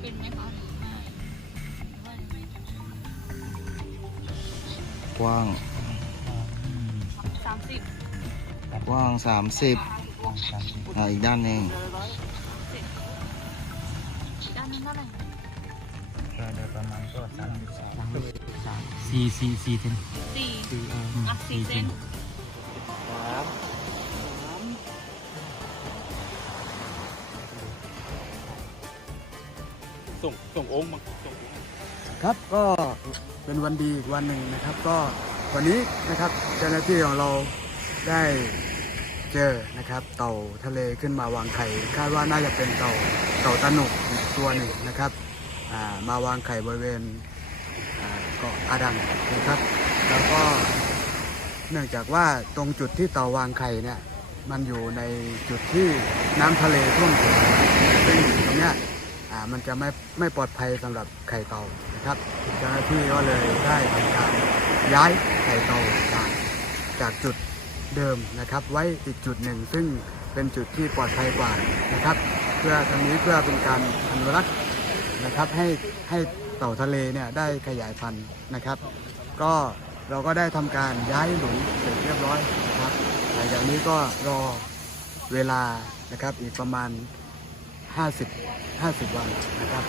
เป็นไหมคะกว้าง สามสิบกว้าง 30อ่าอีกด้านหนึ่งสี่สิบสี่สี่สี่เซนสี่สี่เซน ส่งส่งองค์มาส่งครับก็เป็นวันดีอีกวันหนึ่งนะครับ ก็วันนี้นะครับเจ้าหน้าที่ของเราได้เจอนะครับ เต่าทะเลขึ้นมาวางไข่คาดว่าน่าจะเป็นเต่าเต่าตะหนุกอีกตัวหนึ่งนะครับามาวางไข่บริเวณเกาะอาดังนะครับ แล้วก็เนื่องจากว่าตรงจุดที่เต่าวางไข่เนี่ยมันอยู่ในจุดที่น้ำทะเลท่วมถึง มันจะไม่ไม่ปลอดภัยสำหรับไข่เต่านะครับเจ้าหน้าที่ก็เลยได้ทำการย้ายไข่เต่าจากจากจุดเดิมนะครับ ไว้อีกจุดหนึ่ง ซึ่งเป็นจุดที่ปลอดภัยกว่านะครับ เพื่อทางนี้เพื่อเป็นการอนุรักษ์นะครับให้ให้เต่าทะเลเนี่ยได้ขยายพันธุ์นะครับ ก็เราก็ได้ทำการย้ายหลุมเสร็จเรียบร้อยนะครับหลังจากนี้ก็รอเวลานะครับอีกประมาณ 50 50 วันนะครับ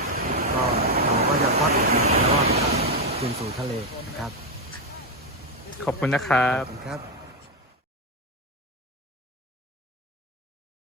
ก็เราก็จะพอดออกมาแล้วก็คืนสู่ทะเลนะครับ ขอบคุณนะครับ ขอบคุณครับ